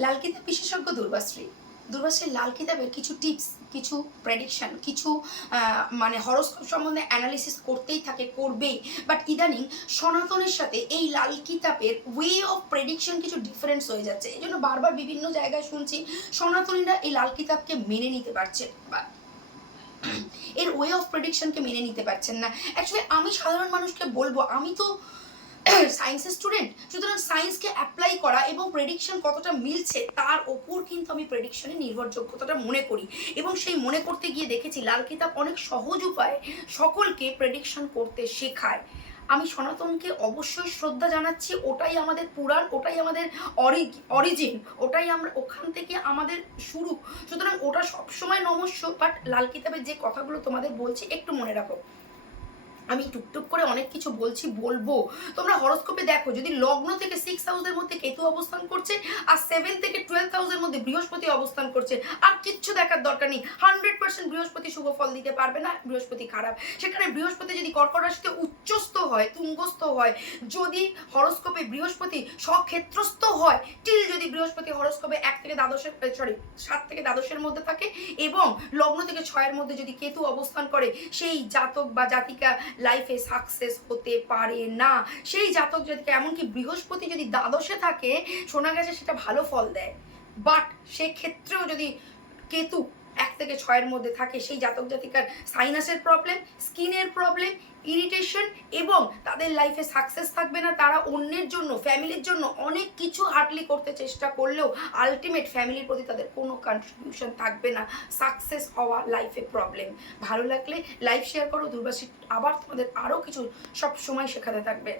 লাল কিতাব বিশেষজ্ঞ দুর্বাশ্রী দুর্বাশ্রীর লাল কিতাবের কিছু টিপস, কিছু প্রেডিকশন, কিছু মানে হরোস্কোপ সম্বন্ধে অ্যানালিসিস করতেই থাকে, করবেই। বাট ইদানিং সনাতনের সাথে এই লাল কিতাবের ওয়ে অফ প্রেডিকশন কিছু ডিফারেন্স হয়ে যাচ্ছে। এই জন্য বারবার বিভিন্ন জায়গায় শুনছি সনাতনীরা এই লাল কিতাবকে মেনে নিতে পারছে বা এর ওয়ে অফ প্রেডিকশনকে মেনে নিতে পারছেন না। অ্যাকচুয়ালি আমি সাধারণ মানুষকে বলবো, আমি তো সায়েন্সের স্টুডেন্ট, সুতরাং সায়েন্সকে অ্যাপ্লাই করা এবং প্রেডিকশন কতটা মিলছে তার ওপর কিন্তু আমি প্রেডিকশনের নির্ভরযোগ্যতাটা মনে করি। এবং সেই মনে করতে গিয়ে দেখেছি লাল কিতাব অনেক সহজ উপায়ে সকলকে প্রেডিকশন করতে শেখায়। আমি সনাতনকে অবশ্যই শ্রদ্ধা জানাচ্ছি, ওটাই আমাদের পুরাণ, ওটাই আমাদের অরিজিন, ওটাই আমরা, ওখান থেকে আমাদের শুরু। সুতরাং ওটা সবসময় নমস্য। বাট লাল কিতাবের যে কথাগুলো তোমাদের বলছি একটু মনে রাখো। আমি টুকটুক করে অনেক কিছু বলবো। তোমরা হরোস্কোপে দেখো, যদি লগ্ন থেকে 6 হাউসের মধ্যে কেতু অবস্থান করছে আর 7 থেকে 12 হাউসের মধ্যে বৃহস্পতি অবস্থান করছে, আর কিচ্ছু দেখার দরকার নেই। 100% বৃহস্পতি শুভ ফল দিতে পারবে না, বৃহস্পতি খারাপ। সেখানে বৃহস্পতি যদি কর্কট রাশিতে উচ্চস্থ হয়, তুঙ্গস্থ হয়, যদি হরোস্কোপে বৃহস্পতি স্বক্ষেত্রস্থ হয়, যদি বৃহস্পতি হরোস্কোপে 1 থেকে দ্বাদশের 7 থেকে দ্বাদশের মধ্যে থাকে এবং লগ্ন থেকে 6 মধ্যে যদি কেতু অবস্থান করে, সেই জাতক বা জাতিকা লাইফে সাকসেস হতে পারে না। সেই জাতক জাতিকা, এমনকি বৃহস্পতি যদি দ্বাদশে থাকে, শোনা গেছে সেটা ভালো ফল দেয়। বাট সেক্ষেত্রেও যদি কেতু 1 থেকে 6 মধ্যে থাকে, সেই জাতক জাতিকার সাইনাসের প্রবলেম, স্কিনের প্রবলেম, ইরিটেশন, এবং তাদের লাইফে সাকসেস থাকবে না। তারা অন্যের জন্য, ফ্যামিলির জন্য অনেক কিছু হার্ডলি করতে চেষ্টা করলেও আলটিমেট ফ্যামিলির প্রতি তাদের কোনো কন্ট্রিবিউশন থাকবে না। সাকসেস হওয়া লাইফে প্রবলেম। ভালো লাগলে লাইভ শেয়ার করো। দুর্বাসী আবার তোমাদের আরও কিছু সব সময় শেখাতে থাকবে।